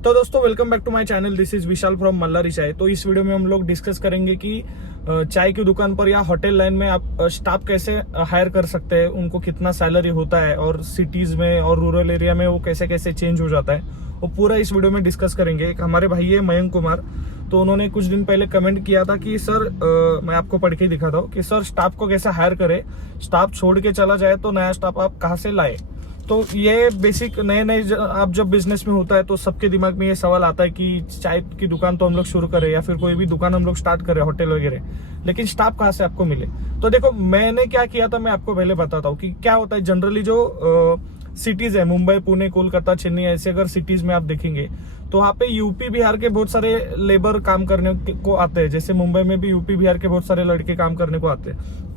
तो दोस्तों welcome back to my channel. This is Vishal from Mallari Chai. तो इस वीडियो में हम लोग डिस्कस करेंगे कि चाय की दुकान पर या होटल लाइन में आप स्टाफ कैसे हायर कर सकते हैं, उनको कितना सैलरी होता है और सिटीज में और रूरल एरिया में वो कैसे कैसे चेंज हो जाता है, वो पूरा इस वीडियो में डिस्कस करेंगे। एक हमारे भाई है मयंक कुमार, तो उन्होंने कुछ दिन पहले कमेंट किया था कि सर मैं आपको पढ़ के दिखाता हूँ कि सर स्टाफ को कैसे हायर करे, स्टाफ छोड़ के चला जाए तो नया स्टाफ आप कहाँ से लाए। तो ये बेसिक नए आप जब बिजनेस में होता है तो सबके दिमाग में ये सवाल आता है कि चाय की दुकान तो हम लोग शुरू करें या फिर कोई भी दुकान हम लोग स्टार्ट करें, होटल वगैरह, लेकिन स्टाफ कहाँ से आपको मिले। तो देखो मैंने क्या किया था, मैं आपको पहले बताता हूँ कि क्या होता है। जनरली जो सिटीज है, मुंबई, पुणे, कोलकाता, चेन्नई, ऐसे अगर सिटीज में आप देखेंगे तो वहाँ पे यूपी बिहार के बहुत सारे लेबर काम करने को आते हैं। जैसे मुंबई में भी यूपी बिहार के बहुत सारे लड़के काम करने को आते हैं।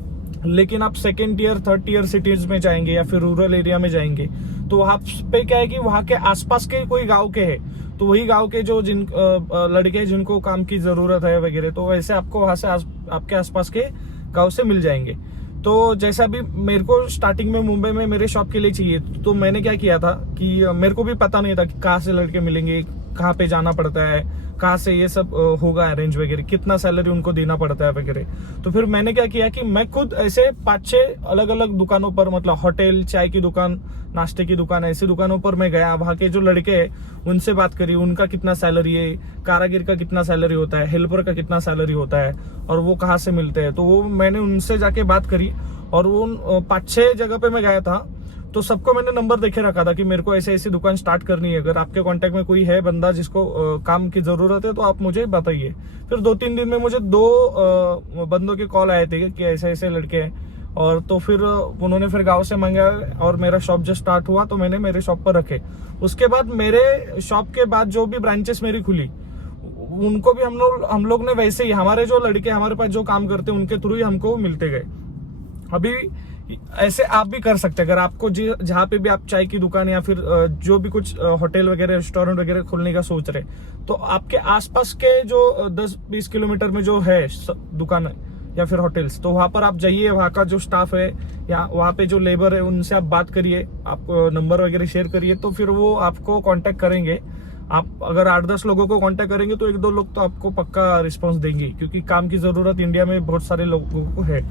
लेकिन आप second tier third tier cities में जाएंगे या फिर रूरल एरिया में जाएंगे तो वहां पे क्या है कि वहां के आसपास के कोई गांव के हैं तो वही गांव के जो लड़के हैं जिनको काम की जरूरत है वगैरह, तो वैसे आपको वहां से आपके आसपास के गांव से मिल जाएंगे। तो जैसा भी मेरे को स्टार्टिंग में मुंबई में मेरे शॉप के लिए चाहिए, तो मैंने क्या किया था कि मेरे को भी पता नहीं था कि कहाँ से लड़के मिलेंगे, कहाँ पे जाना पड़ता है, कहाँ से ये सब होगा अरेंज वगैरह, कितना सैलरी उनको देना पड़ता है वगैरह। तो फिर मैंने क्या किया कि मैं खुद ऐसे 5-6 अलग अलग दुकानों पर, मतलब होटल, चाय की दुकान, नाश्ते की दुकान, ऐसी दुकानों पर मैं गया। वहाँ के जो लड़के हैं उनसे बात करी, उनका कितना सैलरी है, कारागिर का कितना सैलरी होता है, हेल्पर का कितना सैलरी होता है और वो कहाँ से मिलते हैं। तो वो मैंने उनसे जाके बात करी और वो 5-6 जगह पे मैं गया था। तो सबको मैंने नंबर देखे रखा था कि मेरे को ऐसे ऐसी दुकान स्टार्ट करनी है, अगर आपके कांटेक्ट में कोई है बंदा जिसको काम की जरूरत है तो आप मुझे बताइए। फिर 2-3 दिन में मुझे 2 बंदों के कॉल आए थे कि ऐसे ऐसे लड़के हैं, और तो फिर उन्होंने फिर गांव से मंगाया और मेरा शॉप जब स्टार्ट हुआ तो मैंने मेरे शॉप पर रखे। उसके बाद मेरे शॉप के बाद जो भी ब्रांचेस मेरी खुली उनको भी हम लोग ने वैसे ही, हमारे जो लड़के हमारे पास जो काम करते उनके थ्रू ही हमको मिलते गए। अभी ऐसे आप भी कर सकते हैं। अगर आपको जहाँ पे भी आप चाय की दुकान या फिर जो भी कुछ होटल वगैरह, रेस्टोरेंट वगैरह खोलने का सोच रहे, तो आपके आसपास के जो 10-20 किलोमीटर में जो है दुकान या फिर होटल्स, तो वहां पर आप जाइए। वहां का जो स्टाफ है या वहां पे जो लेबर है उनसे आप बात करिए, आप नंबर वगैरह शेयर करिए, तो फिर वो आपको कांटेक्ट करेंगे। आप अगर 8-10 लोगों को कांटेक्ट करेंगे तो 1-2 लोग तो आपको पक्का रिस्पॉन्स देंगे, क्योंकि काम की जरूरत इंडिया में बहुत सारे लोगों को है।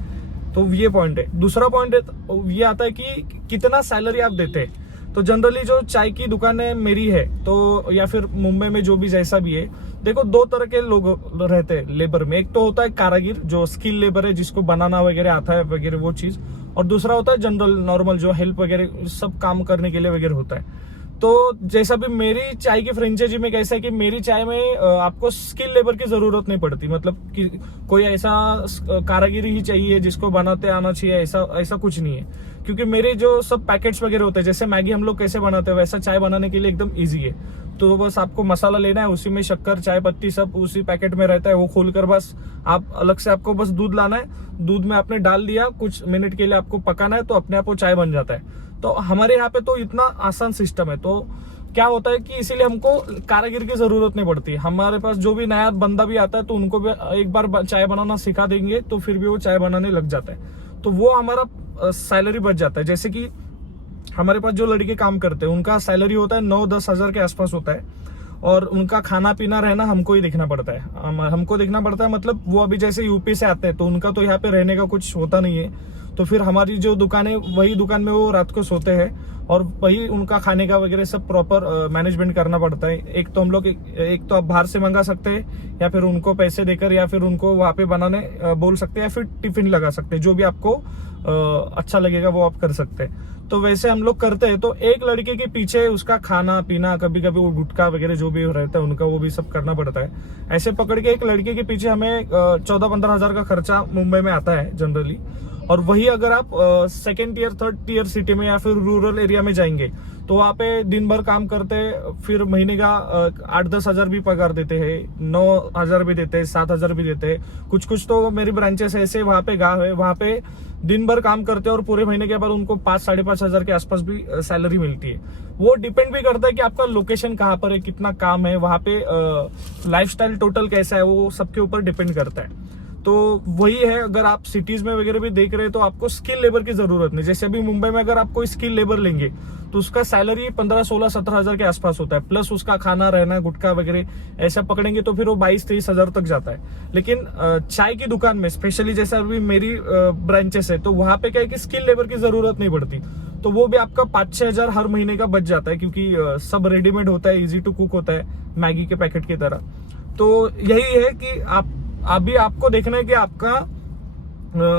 तो ये पॉइंट है। दूसरा पॉइंट है ये आता है कि कितना सैलरी आप देते हैं। तो जनरली जो चाय की दुकान है मेरी है, तो या फिर मुंबई में जो भी जैसा भी है, देखो 2 तरह के लोग रहते हैं लेबर में। एक तो होता है कारागिर, जो स्किल लेबर है, जिसको बनाना वगैरह आता है वगैरह वो चीज, और दूसरा होता है जनरल नॉर्मल, जो हेल्प वगैरह सब काम करने के लिए वगैरह होता है। तो जैसा भी मेरी चाय की फ्रेंचाइजी में कैसा है कि मेरी चाय में आपको स्किल लेबर की जरूरत नहीं पड़ती, मतलब कि कोई ऐसा कारागिरी ही चाहिए जिसको बनाते आना चाहिए, ऐसा कुछ नहीं है। क्योंकि मेरे जो सब पैकेट्स वगैरह होते हैं, जैसे मैगी हम लोग कैसे बनाते हैं वैसा चाय बनाने के लिए एकदम इजी है। तो बस आपको मसाला लेना है, उसी में शक्कर, चाय पत्ती सब उसी पैकेट में रहता है, वो खोलकर बस आप अलग से आपको बस दूध लाना है, दूध में आपने डाल दिया, कुछ मिनट के लिए आपको पकाना है, तो अपने आप वो चाय बन जाता है। तो हमारे यहाँ पे तो इतना आसान सिस्टम है। तो क्या होता है कि इसीलिए हमको कारागिर की जरूरत नहीं पड़ती। हमारे पास जो भी नया बंदा भी आता है तो उनको भी एक बार चाय बनाना सिखा देंगे तो फिर भी वो चाय बनाने लग जाता है। तो वो हमारा सैलरी बच जाता है। जैसे कि हमारे पास जो लड़के काम करते हैं उनका सैलरी होता है 9-10 हजार के आसपास होता है, और उनका खाना पीना रहना हमको ही देखना पड़ता है। हमको देखना पड़ता है, मतलब वो अभी जैसे यूपी से आते हैं तो उनका तो यहाँ पे रहने का कुछ होता नहीं है। तो फिर हमारी जो दुकान है वही दुकान में वो रात को सोते हैं और वही उनका खाने का वगैरह सब प्रॉपर मैनेजमेंट करना पड़ता है। एक तो हम लोग एक तो आप बाहर से मंगा सकते हैं या फिर उनको पैसे देकर या फिर उनको वहां पे बनाने बोल सकते हैं या फिर टिफिन लगा सकते हैं, जो भी आपको अच्छा लगेगा वो आप कर सकते हैं। तो वैसे हम लोग करते हैं। तो एक लड़के के पीछे उसका खाना पीना, कभी कभी वो गुटखा वगैरह जो भी रहता है उनका, वो भी सब करना पड़ता है। ऐसे पकड़ के एक लड़के के पीछे हमें 14-15 हजार का खर्चा मुंबई में आता है जनरली। और वही अगर आप second tier third tier city में या फिर रूरल एरिया में जाएंगे तो वहाँ पे दिन भर काम करते हैं, फिर महीने का 8-10 हजार भी पगार देते हैं, 9 हजार भी देते हैं, 7 हजार भी देते हैं। कुछ तो मेरी ब्रांचेस ऐसे वहाँ पे गाँव है, वहाँ पे दिन भर काम करते हैं और पूरे महीने के बाद उनको 5-5.5 हजार के आसपास भी सैलरी मिलती है। वो डिपेंड भी करता है कि आपका लोकेशन कहाँ पर है, कितना काम है, वहाँ पे लाइफस्टाइल टोटल कैसा है, वो सबके ऊपर डिपेंड करता है। तो वही है, अगर आप सिटीज में वगैरह भी देख रहे हैं तो आपको स्किल लेबर की जरूरत नहीं। जैसे अभी मुंबई में अगर आप कोई स्किल लेबर लेंगे तो उसका सैलरी 15, 16, 17 हजार के आसपास होता है, प्लस उसका खाना रहना गुटखा वगैरह ऐसा पकड़ेंगे तो फिर वो 22, 23 हजार तक जाता है। लेकिन चाय की दुकान में स्पेशली जैसे अभी मेरी ब्रांचेस है तो वहां पे क्या है कि स्किल लेबर की जरूरत नहीं पड़ती, तो वो भी आपका 5-6 हजार हर महीने का बच जाता है, क्योंकि सब रेडीमेड होता है, इजी टू कुक होता है, मैगी के पैकेट की तरह। तो यही है कि अभी आपको देखना है कि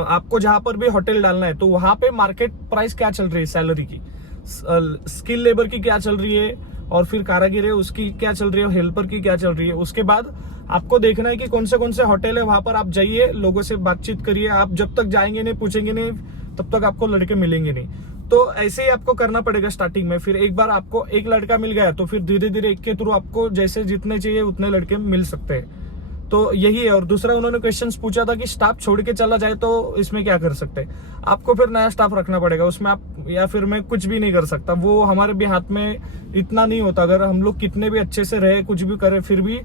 आपको जहां पर भी होटल डालना है तो वहां पे मार्केट प्राइस क्या चल रही है, सैलरी की, स्किल लेबर की क्या चल रही है, और फिर कारागिर है उसकी क्या चल रही है, हेल्पर की क्या चल रही है। उसके बाद आपको देखना है कि कौन से होटल है, वहां पर आप जाइए, लोगों से बातचीत करिए। आप जब तक जाएंगे नहीं, पूछेंगे नहीं, तब तक आपको लड़के मिलेंगे नहीं। तो ऐसे ही आपको करना पड़ेगा स्टार्टिंग में। फिर एक बार आपको एक लड़का मिल गया तो फिर धीरे धीरे एक के थ्रू आपको जैसे जितने चाहिए उतने लड़के मिल सकते हैं। तो यही है। और दूसरा उन्होंने क्वेश्चंस पूछा था कि स्टाफ छोड़ के चला जाए तो इसमें क्या कर सकते हैं। आपको फिर नया स्टाफ रखना पड़ेगा उसमें, आप या फिर मैं कुछ भी नहीं कर सकता, वो हमारे भी हाथ में इतना नहीं होता। अगर हम लोग कितने भी अच्छे से रहे, कुछ भी करें, फिर भी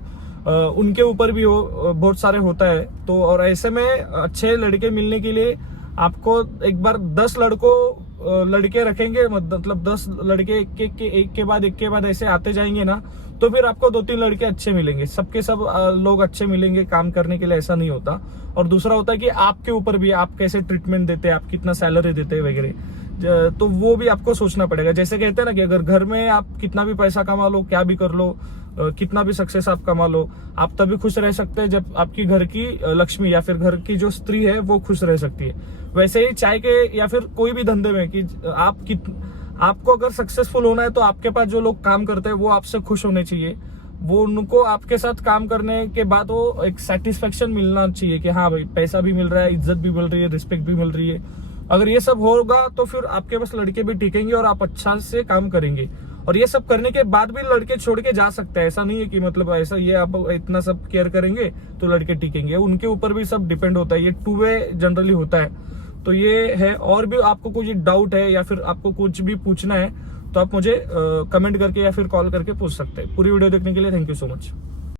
उनके ऊपर भी बहुत सारे होता है। तो और ऐसे में अच्छे लड़के मिलने के लिए आपको एक बार 10 लड़के रखेंगे, मतलब 10 लड़के एक के बाद ऐसे आते जाएंगे ना, तो फिर आपको 2-3 लड़के अच्छे मिलेंगे। सबके सब लोग अच्छे मिलेंगे काम करने के लिए, ऐसा नहीं होता। और दूसरा होता है कि आपके ऊपर भी आप कैसे ट्रीटमेंट देते हैं, आप कितना सैलरी देते हैं वगैरह, तो वो भी आपको सोचना पड़ेगा। जैसे कहते हैं ना कि अगर घर में आप कितना भी पैसा कमा लो, क्या भी कर लो, कितना भी सक्सेस आप कमा लो, आप तभी खुश रह सकते हैं जब आपकी घर की लक्ष्मी या फिर घर की जो स्त्री है वो खुश रह सकती है। वैसे ही चाय के या फिर कोई भी धंधे में कि आपको अगर सक्सेसफुल होना है तो आपके पास जो लोग काम करते हैं वो आपसे खुश होने चाहिए। वो उनको आपके साथ काम करने के बाद वो एक सेटिस्फेक्शन मिलना चाहिए कि हाँ भाई पैसा भी मिल रहा है, इज्जत भी मिल रही है, रिस्पेक्ट भी मिल रही है। अगर ये सब होगा तो फिर आपके पास लड़के भी टिकेंगे और आप अच्छा से काम करेंगे। और ये सब करने के बाद भी लड़के छोड़ के जा सकते हैं, ऐसा नहीं है कि मतलब ऐसा ये आप इतना सब केयर करेंगे तो लड़के टिकेंगे, उनके ऊपर भी सब डिपेंड होता है। ये 2 वे जनरली होता है। तो ये है। और भी आपको कुछ डाउट है या फिर आपको कुछ भी पूछना है तो आप मुझे कमेंट करके या फिर कॉल करके पूछ सकते हैं। पूरी वीडियो देखने के लिए थैंक यू सो मच।